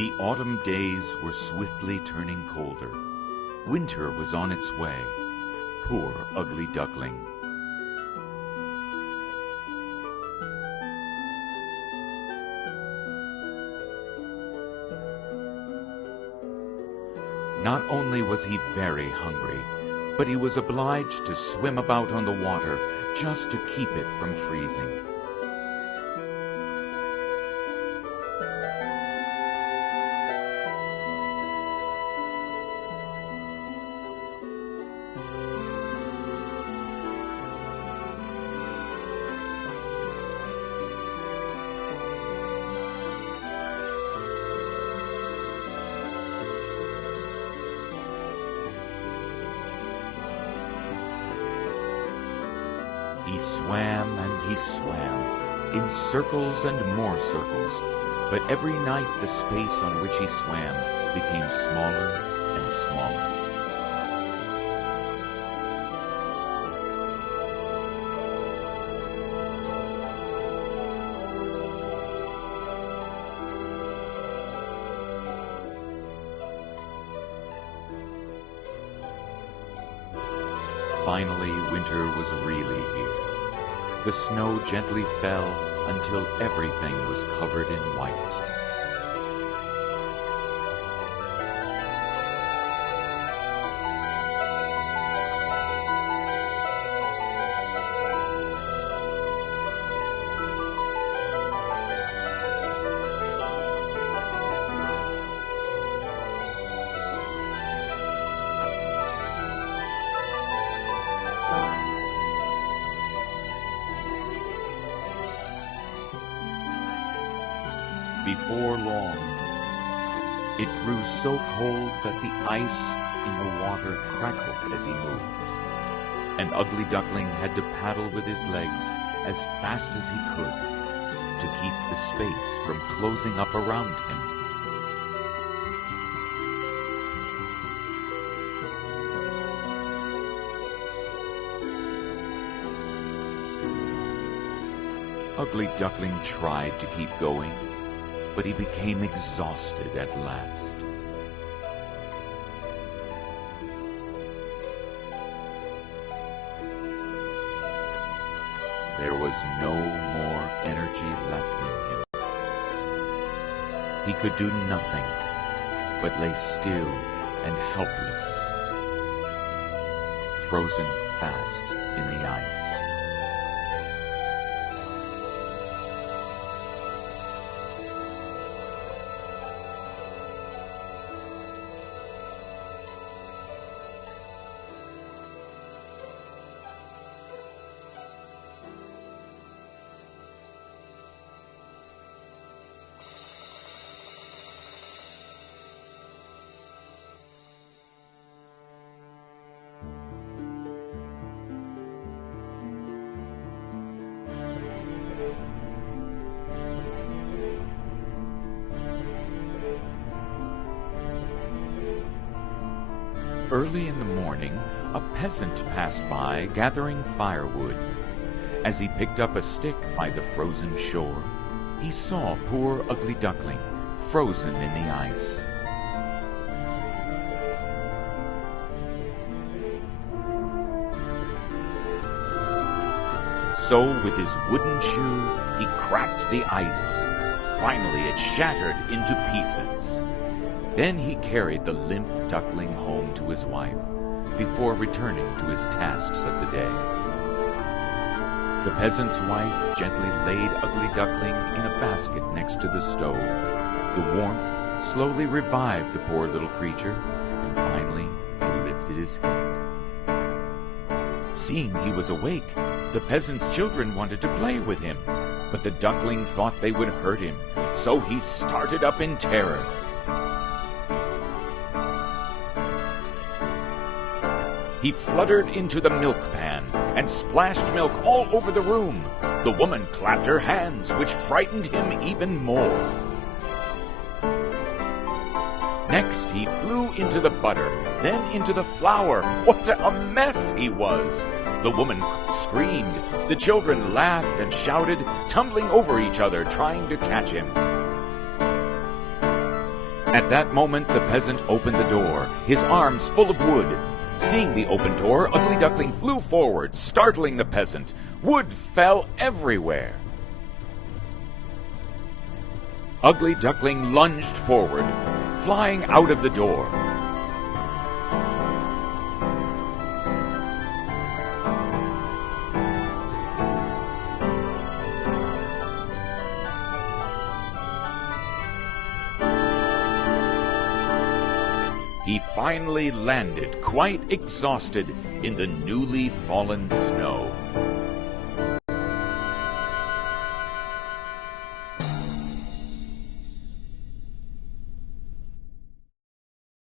The autumn days were swiftly turning colder. Winter was on its way. Poor Ugly Duckling. Not only was he very hungry, but he was obliged to swim about on the water just to keep it from freezing. He swam and he swam, in circles and more circles, but every night the space on which he swam became smaller and smaller. Finally, winter was really here. The snow gently fell until everything was covered in white. Before long, it grew so cold that the ice in the water crackled as he moved, and Ugly Duckling had to paddle with his legs as fast as he could to keep the space from closing up around him. Ugly Duckling tried to keep going, but he became exhausted at last. There was no more energy left in him. He could do nothing but lay still and helpless, frozen fast in the ice. Early in the morning, a peasant passed by gathering firewood. As he picked up a stick by the frozen shore, he saw poor Ugly Duckling frozen in the ice. So with his wooden shoe, he cracked the ice. Finally, it shattered into pieces. Then he carried the limp duckling home to his wife before returning to his tasks of the day. The peasant's wife gently laid Ugly Duckling in a basket next to the stove. The warmth slowly revived the poor little creature, and finally he lifted his head. Seeing he was awake, the peasant's children wanted to play with him, but the duckling thought they would hurt him, so he started up in terror. He fluttered into the milk pan and splashed milk all over the room. The woman clapped her hands, which frightened him even more. Next, he flew into the butter, then into the flour. What a mess he was! The woman screamed. The children laughed and shouted, tumbling over each other, trying to catch him. At that moment, the peasant opened the door, his arms full of wood. Seeing the open door, Ugly Duckling flew forward, startling the peasant. Wood fell everywhere. Ugly Duckling lunged forward, flying out of the door. He finally landed, quite exhausted, in the newly fallen snow.